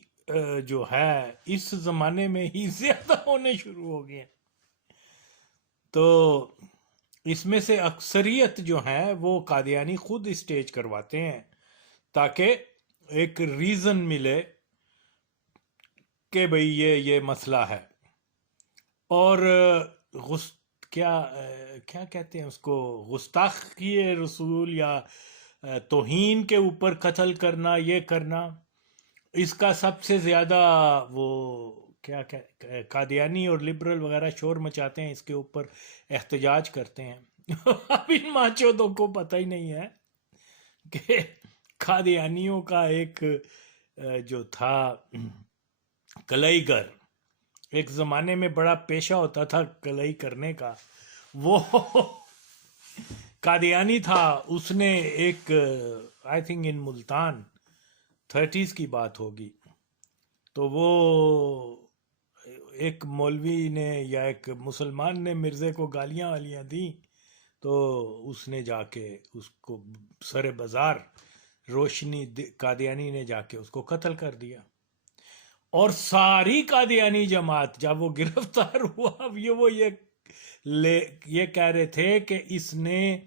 جو ہے اس زمانے میں ہی زیادہ ہونے شروع ہو گئے ہیں۔ تو اس میں سے اکثریت جو ہے وہ قادیانی خود اسٹیج کرواتے ہیں تاکہ ایک ریزن ملے کہ بھئی یہ مسئلہ ہے۔ اور کیا کہتے ہیں اس کو، گستاخی رسول یا توہین کے اوپر قتل کرنا، یہ کرنا، اس کا سب سے زیادہ وہ کیا قادیانی اور لبرل وغیرہ شور مچاتے ہیں، اس کے اوپر احتجاج کرتے ہیں۔ اب ان ماچودوں کو پتہ ہی نہیں ہے کہ قادیانیوں کا ایک جو تھا کلائی گر، ایک زمانے میں بڑا پیشہ ہوتا تھا کلائی کرنے کا، وہ قادیانی تھا۔ اس نے ایک I think in Multan 30s کی بات ہوگی، تو وہ ایک مولوی نے یا ایک مسلمان نے مرزے کو گالیاں والیاں دیں، تو اس نے جا کے اس کو سر بازار روشنی قادیانی نے جا کے اس کو قتل کر دیا. اور ساری قادیانی جماعت جب وہ گرفتار ہوا، یہ کہہ رہے تھے کہ اس نے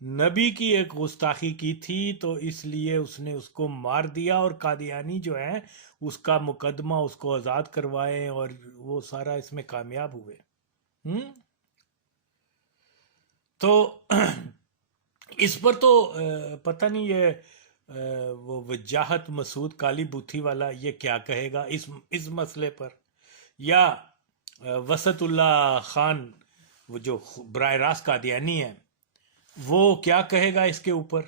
نبی کی ایک گستاخی کی تھی، تو اس لیے اس نے اس کو مار دیا، اور قادیانی جو ہے اس کا مقدمہ اس کو آزاد کروائے، اور وہ سارا اس میں کامیاب ہوئے. تو اس پر تو پتہ نہیں یہ وہ وجاہت مسعود کالی بوتھی والا یہ کیا کہے گا اس مسئلے پر، یا وسط اللہ خان وہ جو براہ راست قادیانی ہے وہ کیا کہے گا اس کے اوپر.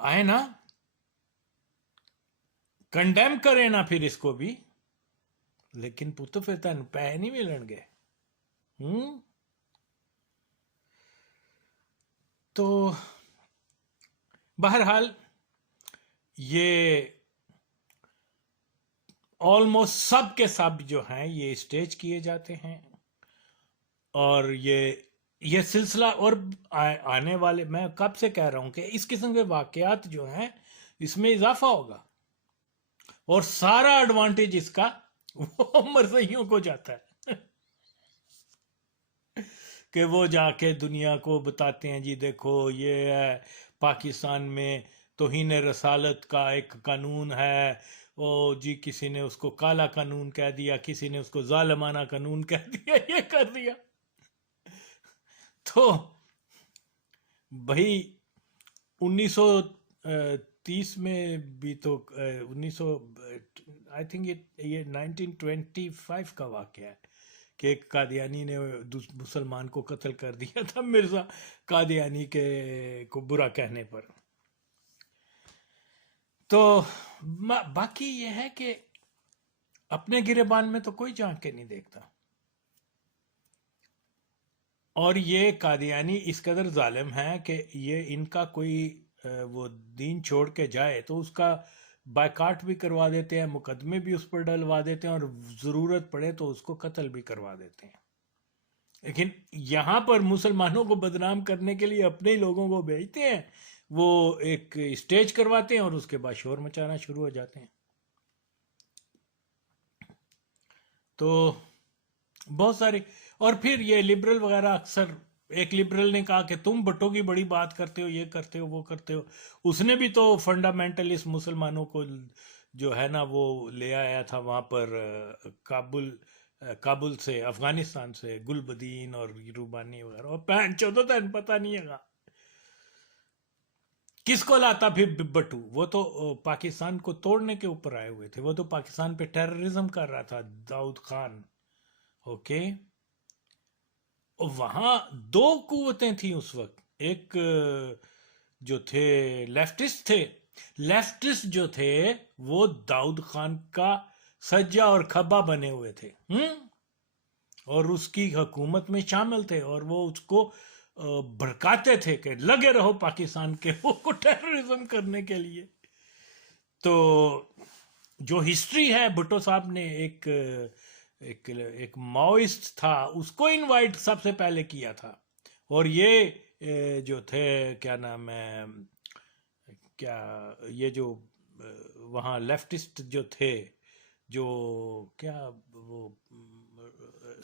آئے نا کنڈیم کرے نا پھر اس کو بھی، لیکن پتو پھر تین پیسے نہیں ملن گے. تو بہرحال یہ آلموسٹ سب کے سب جو ہیں یہ اسٹیج کیے جاتے ہیں، اور یہ سلسلہ اور آنے والے، میں کب سے کہہ رہا ہوں کہ اس قسم کے واقعات جو ہیں اس میں اضافہ ہوگا، اور سارا ایڈوانٹیج اس کا وہ مرزائیوں کو جاتا ہے کہ وہ جا کے دنیا کو بتاتے ہیں جی دیکھو یہ ہے پاکستان میں توہین رسالت کا ایک قانون ہے، او جی کسی نے اس کو کالا قانون کہہ دیا، کسی نے اس کو ظالمانہ قانون کہہ دیا، یہ کر دیا. تو بھائی 1930 میں بھی تو 1900 آئی تھنک یہ 1925 کا واقعہ ہے کہ ایک قادیانی نے مسلمان کو قتل کر دیا تھا مرزا قادیانی کے کو برا کہنے پر. تو باقی یہ ہے کہ اپنے گریبان میں تو کوئی جھانک کے نہیں دیکھتا، اور یہ قادیانی اس قدر ظالم ہے کہ یہ ان کا کوئی وہ دین چھوڑ کے جائے تو اس کا بائیکاٹ بھی کروا دیتے ہیں، مقدمے بھی اس پر ڈلوا دیتے ہیں، اور ضرورت پڑے تو اس کو قتل بھی کروا دیتے ہیں. لیکن یہاں پر مسلمانوں کو بدنام کرنے کے لیے اپنے ہی لوگوں کو بھیجتے ہیں، وہ ایک اسٹیج کرواتے ہیں اور اس کے بعد شور مچانا شروع ہو جاتے ہیں. تو بہت ساری، اور پھر یہ لبرل وغیرہ اکثر، ایک لبرل نے کہا کہ تم بھٹو کی بڑی بات کرتے ہو، یہ کرتے ہو وہ کرتے ہو. اس نے بھی تو فنڈامنٹلسٹ مسلمانوں کو جو ہے نا وہ لے آیا تھا وہاں پر کابل سے، افغانستان سے، گل بدین اور روبانی وغیرہ، اور پہن چودہ تین پتہ نہیں ہے گا کس کو لاتا پھر بٹو. وہ تو پاکستان کو توڑنے کے اوپر آئے ہوئے تھے، وہ تو پاکستان پہ ٹیررزم کر رہا تھا داؤد خان. اوکے، وہاں دو قوتیں تھیں اس وقت، ایک جو تھے لیفٹسٹ تھے، لیفٹسٹ جو تھے وہ داؤد خان کا سجا اور کھبا بنے ہوئے تھے، اور اس کی حکومت میں شامل تھے، اور وہ اس کو بھڑکاتے تھے کہ لگے رہو پاکستان کے وہ ٹیررزم کرنے کے لیے. تو جو ہسٹری ہے بھٹو صاحب نے ایک ماؤسٹ تھا اس کو انوائٹ سب سے پہلے کیا تھا، اور یہ جو تھے کیا نام ہے، کیا یہ جو وہاں لیفٹسٹ جو تھے، جو کیا وہ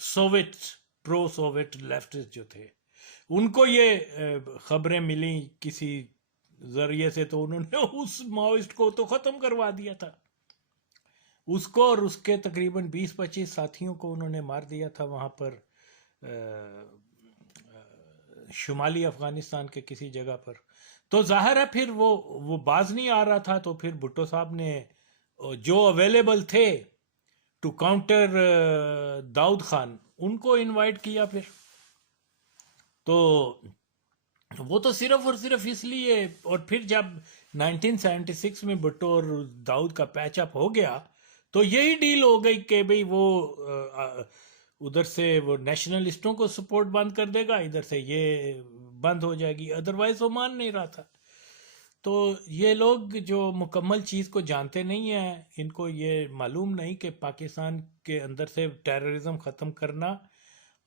سوویٹ پرو سوویٹ لیفٹسٹ جو تھے، ان کو یہ خبریں ملیں کسی ذریعے سے، تو انہوں نے اس ماؤسٹ کو تو ختم کروا دیا تھا، اس کو اور اس کے تقریباً 20-25 ساتھیوں کو انہوں نے مار دیا تھا وہاں پر شمالی افغانستان کے کسی جگہ پر. تو ظاہر ہے پھر وہ باز نہیں آ رہا تھا، تو پھر بھٹو صاحب نے جو اویلیبل تھے ٹو کاؤنٹر داؤد خان ان کو انوائٹ کیا پھر. تو وہ تو صرف اور صرف اس لیے، اور پھر جب 1976 میں بھٹو اور داؤد کا پیچ اپ ہو گیا تو یہی ڈیل ہو گئی کہ بھئی وہ ادھر سے وہ نیشنلسٹوں کو سپورٹ بند کر دے گا، ادھر سے یہ بند ہو جائے گی، ادروائز وہ مان نہیں رہا تھا. تو یہ لوگ جو مکمل چیز کو جانتے نہیں ہیں، ان کو یہ معلوم نہیں کہ پاکستان کے اندر سے ٹیررزم ختم کرنا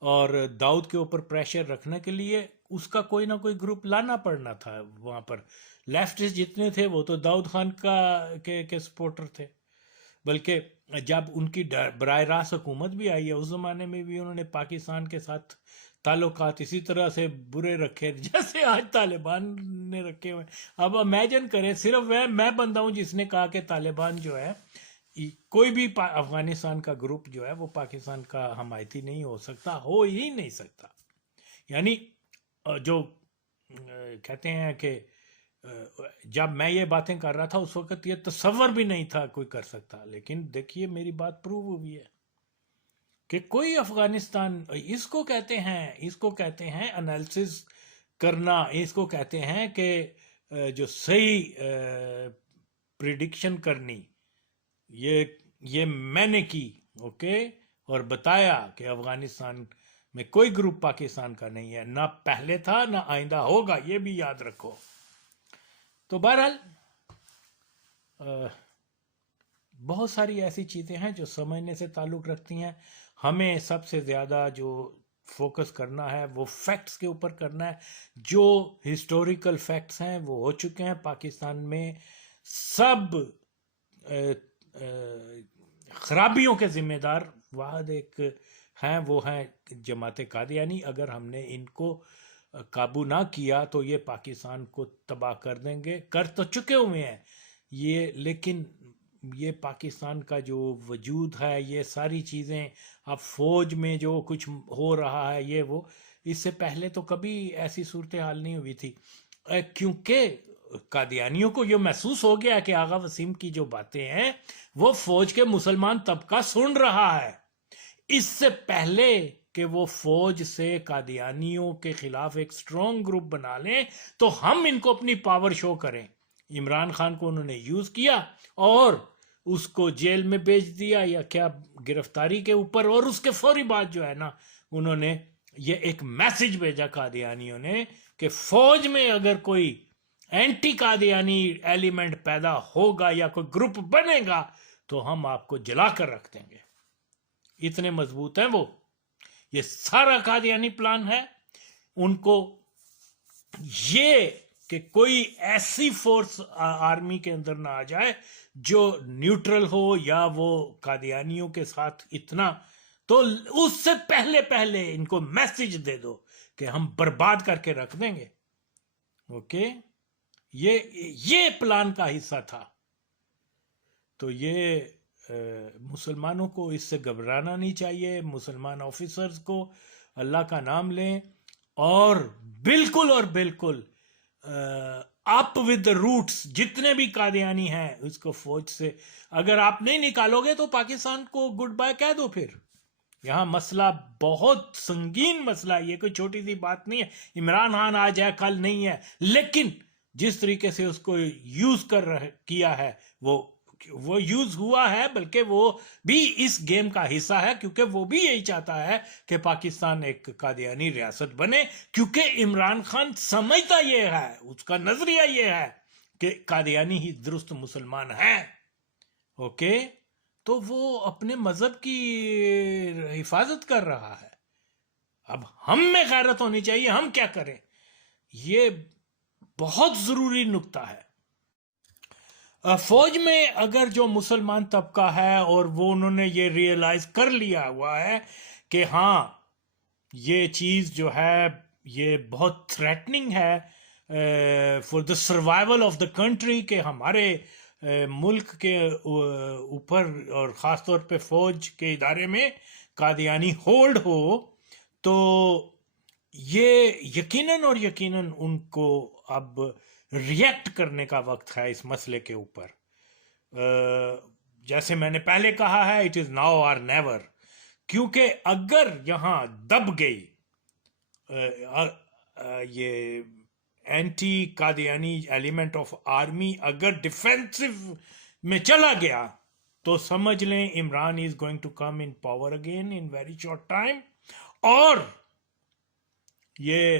اور داؤد کے اوپر پریشر رکھنے کے لیے اس کا کوئی نہ کوئی گروپ لانا پڑنا تھا وہاں پر. لیفٹسٹ جتنے تھے وہ تو داؤد خان کے سپورٹر تھے، بلکہ جب ان کی براہ راست حکومت بھی آئی ہے اس زمانے میں بھی انہوں نے پاکستان کے ساتھ تعلقات اسی طرح سے برے رکھے جیسے آج طالبان نے رکھے ہوئے. اب امیجن کریں، صرف میں بندہ ہوں جس نے کہا کہ طالبان جو ہے کوئی بھی افغانستان کا گروپ جو ہے وہ پاکستان کا حمایتی نہیں ہو سکتا، ہو ہی نہیں سکتا. یعنی جو کہتے ہیں کہ جب میں یہ باتیں کر رہا تھا اس وقت یہ تصور بھی نہیں تھا کوئی کر سکتا، لیکن دیکھیے میری بات پروو ہوئی ہے کہ کوئی افغانستان، اس کو کہتے ہیں انالیسس کرنا، اس کو کہتے ہیں کہ جو صحیح پریڈکشن کرنی، یہ میں نے کی، اوکے، اور بتایا کہ افغانستان میں کوئی گروپ پاکستان کا نہیں ہے، نہ پہلے تھا نہ آئندہ ہوگا، یہ بھی یاد رکھو. تو بہرحال بہت ساری ایسی چیزیں ہیں جو سمجھنے سے تعلق رکھتی ہیں. ہمیں سب سے زیادہ جو فوکس کرنا ہے وہ فیکٹس کے اوپر کرنا ہے. جو ہسٹوریکل فیکٹس ہیں وہ ہو چکے ہیں. پاکستان میں سب خرابیوں کے ذمہ دار واحد ایک ہیں، وہ ہیں جماعت قادیانی. اگر ہم نے ان کو قابو نہ کیا تو یہ پاکستان کو تباہ کر دیں گے، کر تو چکے ہوئے ہیں یہ. لیکن یہ پاکستان کا جو وجود ہے، یہ ساری چیزیں، اب فوج میں جو کچھ ہو رہا ہے یہ وہ، اس سے پہلے تو کبھی ایسی صورتحال نہیں ہوئی تھی، کیونکہ قادیانیوں کو یہ محسوس ہو گیا کہ آغا وسیم کی جو باتیں ہیں وہ فوج کے مسلمان طبقہ سن رہا ہے. اس سے پہلے کہ وہ فوج سے قادیانیوں کے خلاف ایک سٹرونگ گروپ بنا لیں تو ہم ان کو اپنی پاور شو کریں. عمران خان کو انہوں نے یوز کیا اور اس کو جیل میں بھیج دیا یا کیا گرفتاری کے اوپر، اور اس کے فوری بعد جو ہے نا انہوں نے یہ ایک میسج بھیجا قادیانیوں نے کہ فوج میں اگر کوئی اینٹی قادیانی ایلیمنٹ پیدا ہوگا یا کوئی گروپ بنے گا تو ہم آپ کو جلا کر رکھ دیں گے. اتنے مضبوط ہیں وہ. یہ سارا قادیانی پلان ہے ان کو، یہ کہ کوئی ایسی فورس آرمی کے اندر نہ آ جائے جو نیوٹرل ہو یا وہ قادیانیوں کے ساتھ اتنا، تو اس سے پہلے ان کو میسج دے دو کہ ہم برباد کر کے رکھ دیں گے. اوکے، یہ پلان کا حصہ تھا. تو یہ مسلمانوں کو اس سے گھبرانا نہیں چاہیے. مسلمان آفیسرز کو اللہ کا نام لیں اور بالکل اپ ود دا روٹس. جتنے بھی قادیانی ہیں اس کو فوج سے اگر آپ نہیں نکالو گے تو پاکستان کو گڈ بائے کہہ دو. پھر یہاں مسئلہ بہت سنگین مسئلہ ہے، یہ کوئی چھوٹی سی بات نہیں ہے. عمران خان آج ہے کل نہیں ہے، لیکن جس طریقے سے اس کو یوز کیا ہے وہ یوز ہوا ہے، بلکہ وہ بھی اس گیم کا حصہ ہے، کیونکہ وہ بھی یہی چاہتا ہے کہ پاکستان ایک قادیانی ریاست بنے. کیونکہ عمران خان سمجھتا یہ ہے، اس کا نظریہ یہ ہے کہ قادیانی ہی درست مسلمان ہیں. اوکے، تو وہ اپنے مذہب کی حفاظت کر رہا ہے. اب ہم میں غیرت ہونی چاہیے، ہم کیا کریں، یہ بہت ضروری نکتہ ہے. فوج میں اگر جو مسلمان طبقہ ہے اور وہ انہوں نے یہ ریئلائز کر لیا ہوا ہے کہ ہاں یہ چیز جو ہے یہ بہت تھریٹننگ ہے for the survival of the country, کہ ہمارے ملک کے اوپر اور خاص طور پہ فوج کے ادارے میں قادیانی ہولڈ ہو، تو یہ یقیناً ان کو اب ریئیکٹ کرنے کا وقت ہے اس مسئلے کے اوپر. جیسے میں نے پہلے کہا ہے، it is now or never. کیونکہ اگر یہاں دب گئی یہ anti Qadiani element of army, اگر ڈیفینسو میں چلا گیا تو سمجھ لیں Imran is going to come in power again in very short time, اور یہ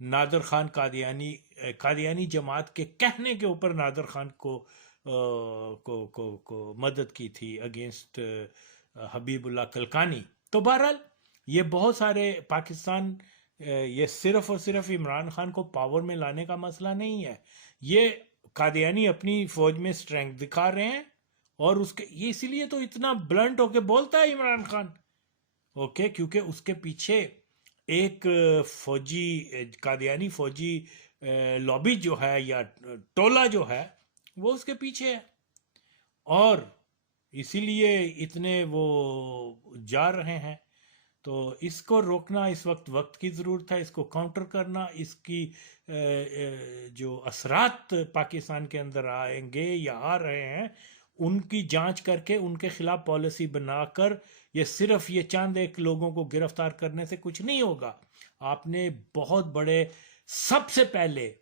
نادر خان قادیانی جماعت کے کہنے کے اوپر نادر خان کو مدد کی تھی اگینسٹ حبیب اللہ کلکانی. تو بہرحال یہ بہت سارے پاکستان، یہ صرف اور صرف عمران خان کو پاور میں لانے کا مسئلہ نہیں ہے. یہ قادیانی اپنی فوج میں سٹرینگتھ دکھا رہے ہیں، اور یہ اسی لیے تو اتنا بلنٹ ہو کے بولتا ہے عمران خان، اوکے، کیونکہ اس کے پیچھے ایک قادیانی فوجی لابی جو ہے یا ٹولہ جو ہے وہ اس کے پیچھے ہے، اور اسی لیے اتنے وہ جا رہے ہیں. تو اس کو روکنا اس وقت کی ضرورت ہے، اس کو کاؤنٹر کرنا، اس کی جو اثرات پاکستان کے اندر آئیں گے یا آ رہے ہیں ان کی جانچ کر کے ان کے خلاف پالیسی بنا کر، یہ صرف یہ چند ایک لوگوں کو گرفتار کرنے سے کچھ نہیں ہوگا. آپ نے بہت بڑے، سب سے پہلے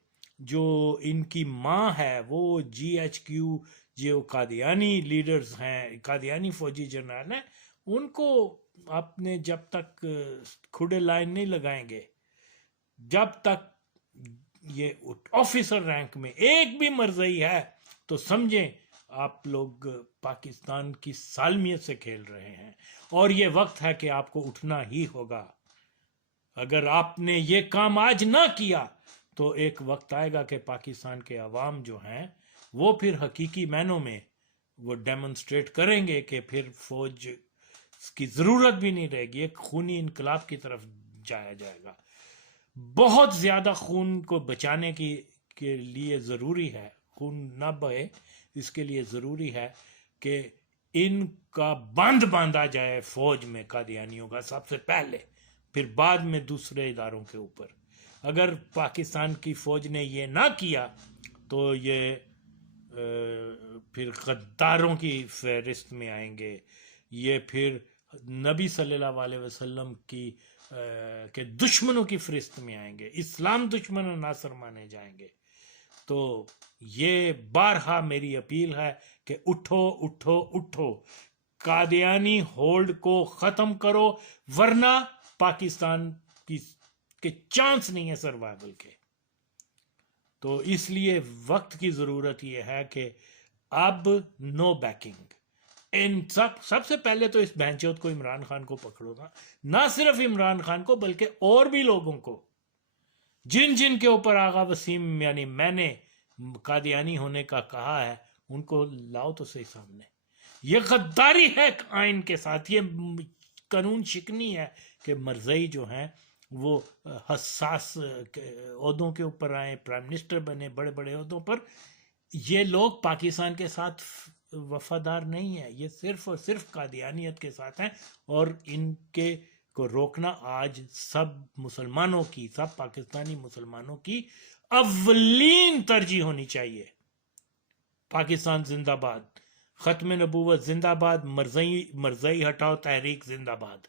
جو ان کی ماں ہے وہ جی ایچ کیو، جو قادیانی لیڈرز ہیں، قادیانی فوجی جنرل ہیں، ان کو آپ نے جب تک کھڑے لائن نہیں لگائیں گے، جب تک یہ آفیسر رینک میں ایک بھی مرزئی ہے تو سمجھیں آپ لوگ پاکستان کی سالمیت سے کھیل رہے ہیں. اور یہ وقت ہے کہ آپ کو اٹھنا ہی ہوگا. اگر آپ نے یہ کام آج نہ کیا تو ایک وقت آئے گا کہ پاکستان کے عوام جو ہیں وہ پھر حقیقی معنوں میں وہ ڈیمونسٹریٹ کریں گے کہ پھر فوج کی ضرورت بھی نہیں رہے گی. ایک خونی انقلاب کی طرف جایا جائے گا. بہت زیادہ خون کو بچانے کے لیے ضروری ہے، خون نہ بہے اس کے لیے ضروری ہے کہ ان کا باندھا جائے فوج میں، قادیانیوں کا سب سے پہلے، پھر بعد میں دوسرے اداروں کے اوپر. اگر پاکستان کی فوج نے یہ نہ کیا تو یہ پھر غداروں کی فہرست میں آئیں گے، یہ پھر نبی صلی اللہ علیہ وسلم کے دشمنوں کی فہرست میں آئیں گے، اسلام دشمن و ناصر مانے جائیں گے. تو یہ بارہا میری اپیل ہے کہ اٹھو اٹھو اٹھو، قادیانی ہولڈ کو ختم کرو، ورنہ پاکستان کے چانس نہیں ہے سروائیول کے. تو اس لیے وقت کی ضرورت یہ ہے کہ اب نو بیکنگ. سب سے پہلے تو اس بہنچود کو، عمران خان کو پکڑو گا، نہ صرف عمران خان کو بلکہ اور بھی لوگوں کو جن کے اوپر آغا وسیم یعنی میں نے قادیانی ہونے کا کہا ہے، ان کو لاؤ تو صحیح سامنے. یہ غداری ہے آئین کے ساتھ، یہ قانون شکنی ہے کہ مرزئی جو ہیں وہ حساس عہدوں کے اوپر آئیں، پرائم منسٹر بنے، بڑے بڑے عہدوں پر. یہ لوگ پاکستان کے ساتھ وفادار نہیں ہیں، یہ صرف اور صرف قادیانیت کے ساتھ ہیں. اور ان کے کو روکنا آج سب مسلمانوں کی، سب پاکستانی مسلمانوں کی اولین ترجیح ہونی چاہیے. پاکستان زندہ باد، ختم نبوت زندہ باد، مرزئی ہٹاؤ تحریک زندہ باد.